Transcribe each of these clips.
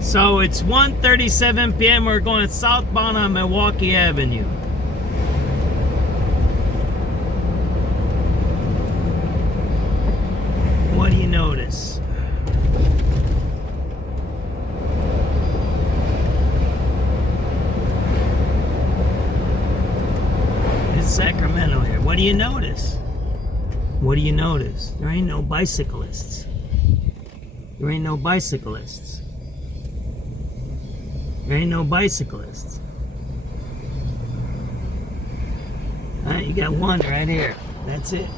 So it's 1:37 p.m. We're going southbound on Milwaukee Avenue. What do you notice? It's Sacramento here. What do you notice? What do you notice? There ain't no bicyclists. There ain't no bicyclists. There ain't no bicyclists. Alright, you got one right here. That's it.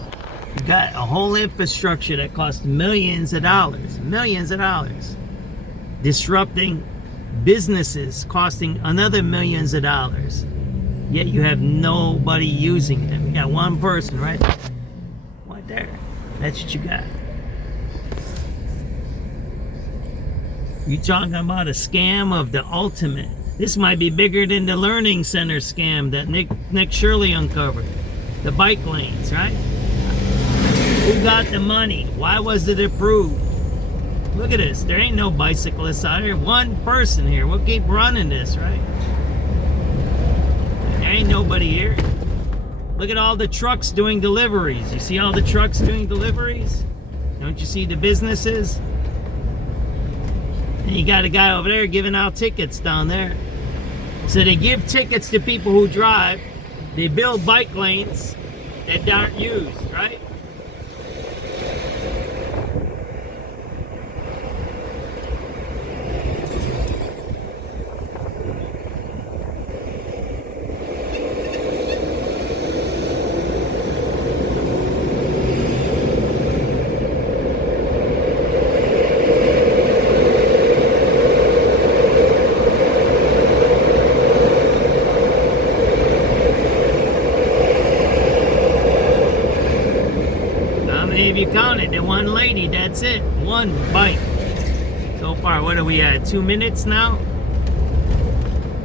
You got a whole infrastructure that costs millions of dollars. Millions of dollars. Disrupting businesses costing another millions of dollars. Yet you have nobody using them. You got one person right there. Right there. That's what you got. You talking about a scam of the ultimate. This might be bigger than the learning center scam that Nick Shirley uncovered. The bike lanes, right? Who got the money? Why was it approved? Look at this. There ain't no bicyclists out here. One person here. We'll keep running this, right? There ain't nobody here. Look at all the trucks doing deliveries. You see all the trucks doing deliveries? Don't you see the businesses? And you got a guy over there giving out tickets down there. So they give tickets to people who drive. They build bike lanes that aren't used, right? If you counted, the one lady, that's it. One bike. So far, what are we at? 2 minutes now?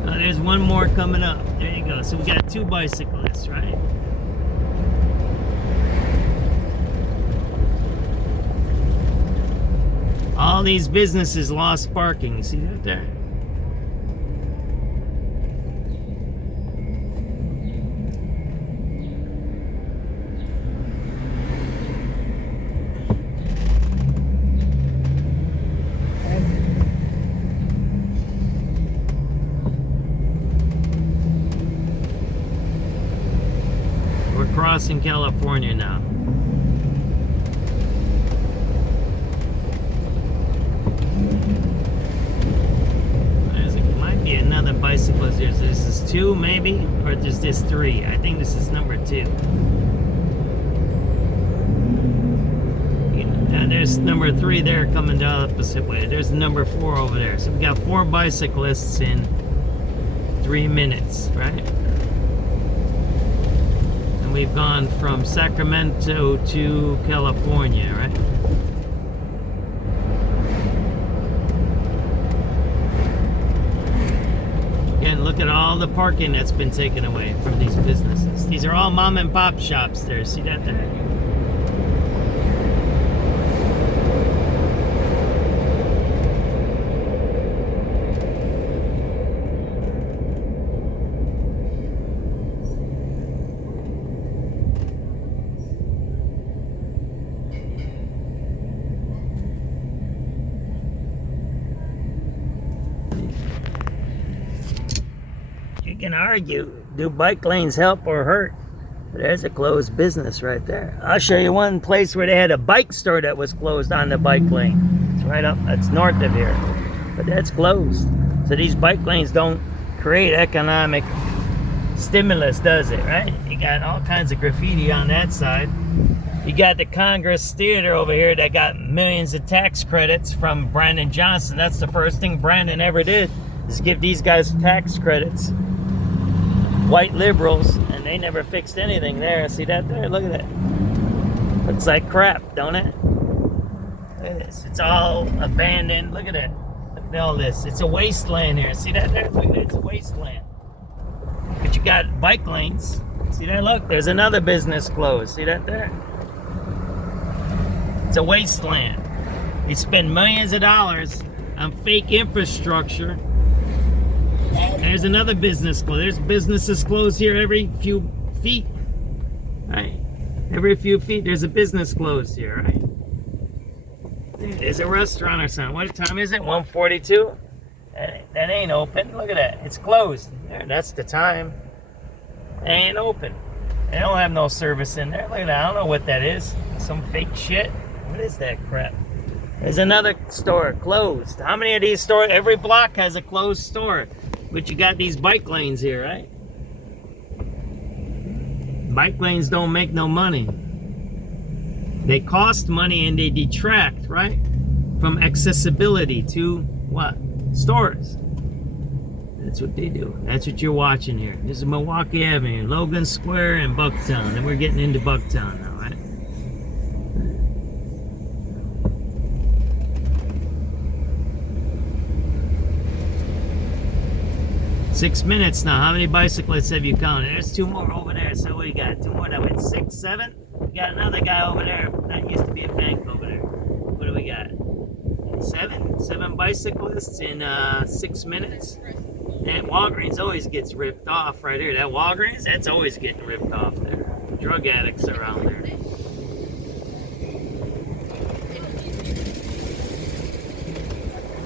There's one more coming up. There you go. So we got two bicyclists, right? All these businesses lost parking. See that there? Crossing California now. There might be another bicyclist here. This is two, maybe, or just this three. I think this is number two. Yeah, and there's number three there coming the opposite way. There's number four over there. So we got four bicyclists in 3 minutes, right? We've gone from Sacramento to California, right? Again, look at all the parking that's been taken away from these businesses. These are all mom and pop shops there. See that there? You can argue, do bike lanes help or hurt? But there's a closed business right there. I'll show you one place where they had a bike store that was closed on the bike lane. It's right up, that's north of here. But that's closed. So these bike lanes don't create economic stimulus, does it, right? You got all kinds of graffiti on that side. You got the Congress Theater over here that got millions of tax credits from Brandon Johnson. That's the first thing Brandon ever did, is give these guys tax credits. White liberals, and they never fixed anything there. See that there? Look at that. Looks like crap, don't it? Look at this. It's all abandoned. Look at it. Look at all this. It's a wasteland here. See that there? Look at it. It's a wasteland. But you got bike lanes. See that? Look, there's another business closed. See that there? It's a wasteland. You spend millions of dollars on fake infrastructure. There's another business closed. There's businesses closed here every few feet. Right? Every few feet there's a business closed here, right? There's a restaurant or something. What time is it? 1:42? That ain't open. Look at that. It's closed. There, that's the time. It ain't open. They don't have no service in there. Look at that. I don't know what that is. Some fake shit. What is that crap? There's another store closed. How many of these stores? Every block has a closed store. But you got these bike lanes here, right? Bike lanes don't make no money. They cost money and they detract, right? From accessibility to what? Stores. That's what they do. That's what you're watching here. This is Milwaukee Avenue, Logan Square, and Bucktown. And we're getting into Bucktown now, right? 6 minutes now. How many bicyclists have you counted? There's 2 more over there. So what do you got? 2 more. That went 6, 7. We got another guy over there. That used to be a bank over there. What do we got? 7 bicyclists in 6 minutes. That Walgreens always gets ripped off right here. That Walgreens, that's always getting ripped off there. Drug addicts around there.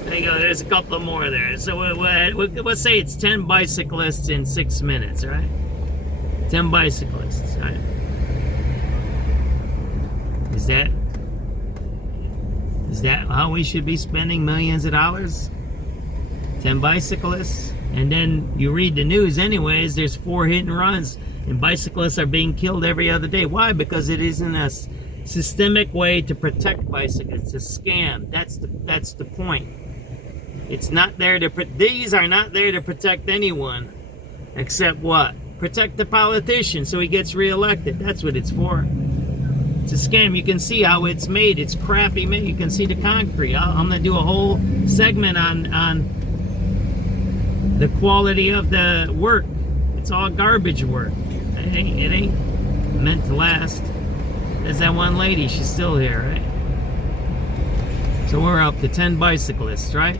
There you go. There's a couple more there. So we'll say it's 10 bicyclists in 6 minutes, right? 10 bicyclists, right? Is that how we should be spending millions of dollars? 10 bicyclists? And then you read the news anyways, there's 4 hit and runs, and bicyclists are being killed every other day. Why? Because it isn't a systemic way to protect bicyclists. It's a scam. That's the point. It's not there to, these are not there to protect anyone, except what? Protect the politician so he gets reelected. That's what it's for. It's a scam. You can see how it's made. It's crappy made. You can see the concrete. I'm going to do a whole segment on the quality of the work. It's all garbage work. It ain't meant to last. There's that one lady. She's still here, right? So we're up to 10 bicyclists, right?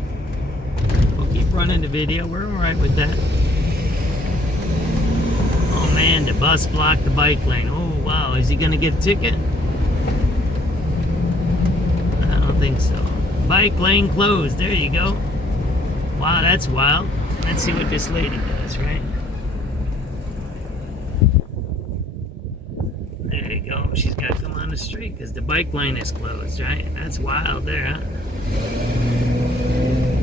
We'll keep running the video. We're all right with that. Oh man, the bus blocked the bike lane. Oh wow, is he gonna get a ticket? I don't think so. Bike lane closed. There you go. Wow, that's wild. Let's see what this lady does, right? There you go. She's got to come on the street because the bike lane is closed, right? That's wild there, huh?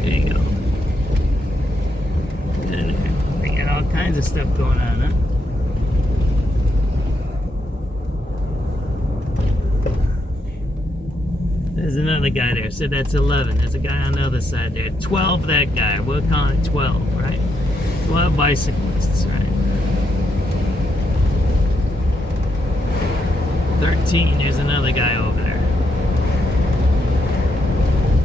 There you go. And they got all kinds of stuff going on, huh? There's another guy there. So that's 11. There's a guy on the other side there. 12, that guy. We'll call it 12, right? 12 bicyclists, right? 13. There's another guy over there.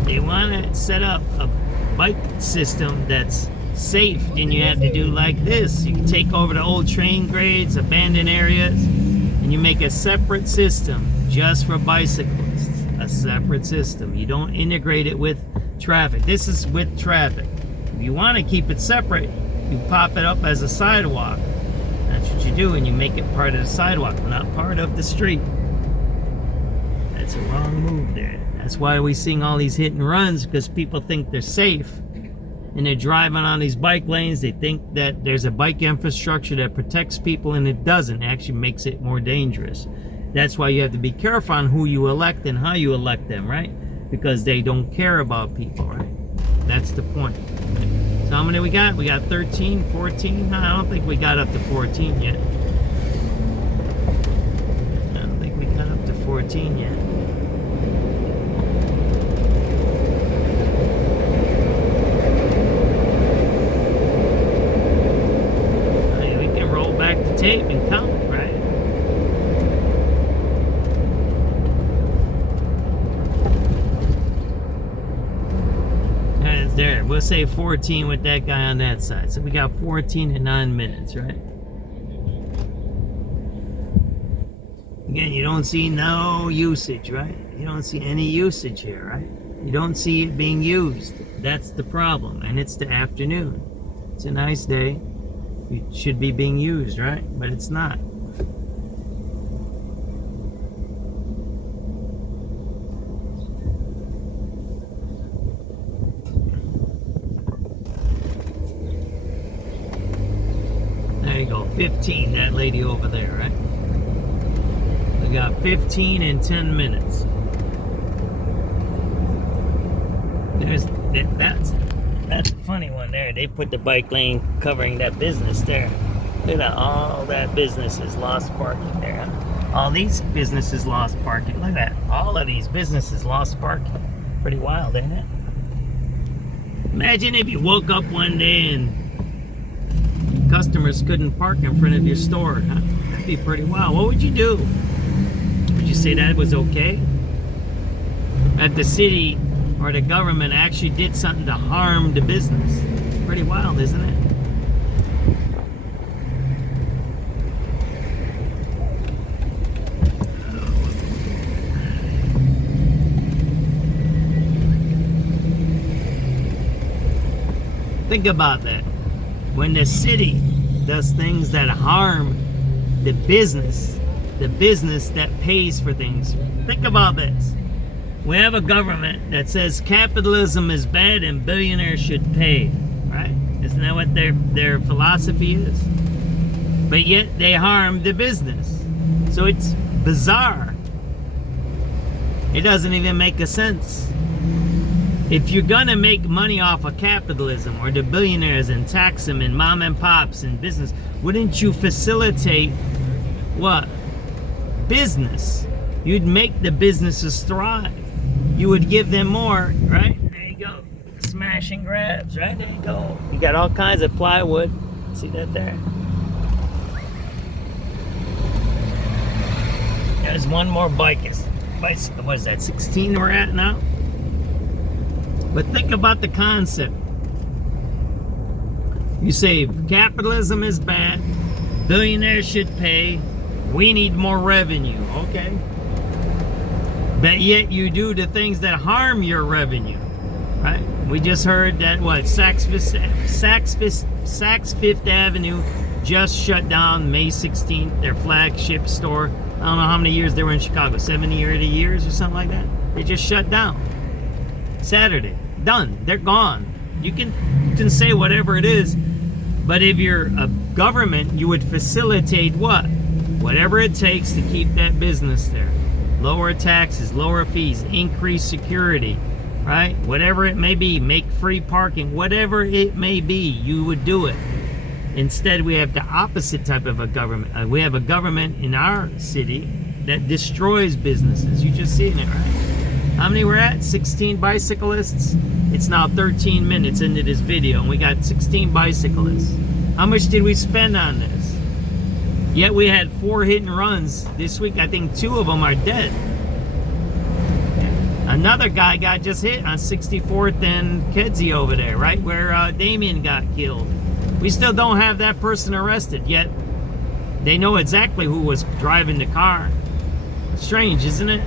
They want to set up a bike system that's safe, then you have to do like this. You can take over the old train grades, abandoned areas, and you make a separate system just for bicyclists. A separate system. You don't integrate it with traffic. This is with traffic. If you want to keep it separate, you pop it up as a sidewalk. That's what you do, and you make it part of the sidewalk, not part of the street. That's a wrong move there. That's why we're seeing all these hit and runs, because people think they're safe and they're driving on these bike lanes. They think that there's a bike infrastructure that protects people, and it doesn't. It actually makes it more dangerous. That's why you have to be careful on who you elect and how you elect them, right? Because they don't care about people, right? That's the point. So how many we got? We got 13, 14? No, I don't think we got up to 14 yet. I don't think we got up to 14 yet. We can roll back the tape and count, right? There, we'll say 14 with that guy on that side. So we got 14 in 9 minutes, right? Again, you don't see no usage, right? You don't see any usage here, right? You don't see it being used. That's the problem. And it's the afternoon. It's a nice day. It should be being used, right? But it's not. There you go, 15, that lady over there, right? We got 15 in 10 minutes. That's a funny one there. They put the bike lane covering that business there. Look at that, all that business is lost parking there. Huh? All these businesses lost parking. Look at that, all of these businesses lost parking. Pretty wild, ain't it? Imagine if you woke up one day and customers couldn't park in front of your store. Huh? That'd be pretty wild. What would you do? Would you say that was okay? That the city or the government actually did something to harm the business? Pretty wild, isn't it? Think about that. When the city does things that harm the business that pays for things. Think about this. We have a government that says capitalism is bad and billionaires should pay, right? Isn't that what their philosophy is? But yet they harm the business. So it's bizarre. It doesn't even make a sense. If you're gonna make money off of capitalism or the billionaires and tax them and mom and pops and business, wouldn't you facilitate what? Business. You'd make the businesses thrive. You would give them more, right? There you go. Smash and grabs, right? There you go. You got all kinds of plywood. See that there? There's one more bicycle. What is that, 16 we're at now? But think about the concept. You say capitalism is bad, billionaires should pay, we need more revenue, okay? But yet you do the things that harm your revenue, right? We just heard that, what, Saks Fifth Avenue just shut down May 16th, their flagship store. I don't know how many years they were in Chicago, 70 or 80 years or something like that. They just shut down. Saturday, done, they're gone. You can say whatever it is, but if you're a government, you would facilitate what? Whatever it takes to keep that business there. Lower taxes, lower fees, increase security, right? Whatever it may be, make free parking, whatever it may be, you would do it. Instead, we have the opposite type of a government. We have a government in our city that destroys businesses. You're just seeing it, right? How many we're at? 16 bicyclists. It's now 13 minutes into this video, and we got 16 bicyclists. How much did we spend on this? Yet we had 4 hit and runs this week. I think 2 of them are dead. Another guy got just hit on 64th and Kedzie over there, right where Damien got killed. We still don't have that person arrested, yet they know exactly who was driving the car. Strange, isn't it?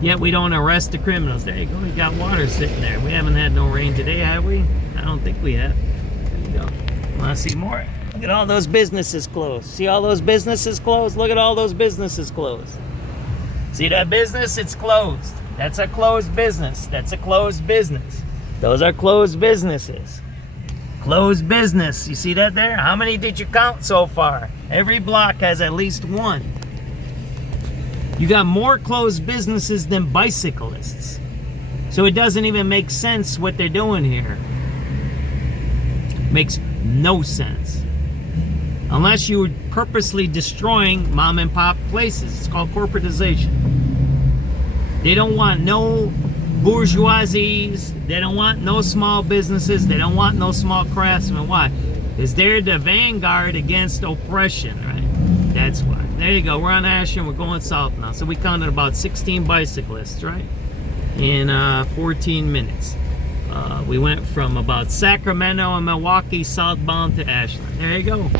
Yet we don't arrest the criminals. There you go, we got water sitting there. We haven't had no rain today, have we? I don't think we have. There you go. Want to see more? Look at all those businesses closed. See all those businesses closed? Look at all those businesses closed. See that business? It's closed. That's a closed business. That's a closed business. Those are closed businesses. Closed business. You see that there? How many did you count so far? Every block has at least one. You got more closed businesses than bicyclists. So it doesn't even make sense what they're doing here. Makes no sense. Unless you were purposely destroying mom and pop places. It's called corporatization. They don't want no bourgeoisies. They don't want no small businesses. They don't want no small craftsmen. Why? Because they're the vanguard against oppression, right? That's why. There you go. We're on Ashland. We're going south now. So we counted about 16 bicyclists, right? In 14 minutes. We went from about Sacramento and Milwaukee southbound to Ashland. There you go.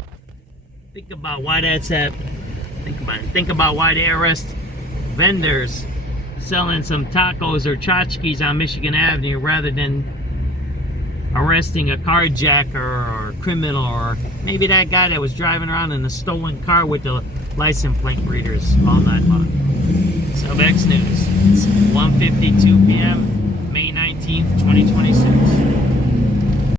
Think about why that's happening. Think about it. Think about why they arrest vendors selling some tacos or tchotchkes on Michigan Avenue rather than arresting a carjacker or a criminal, or maybe that guy that was driving around in a stolen car with the license plate readers all night long. SubX.News. It's 1:52 p.m. May 19th, 2026.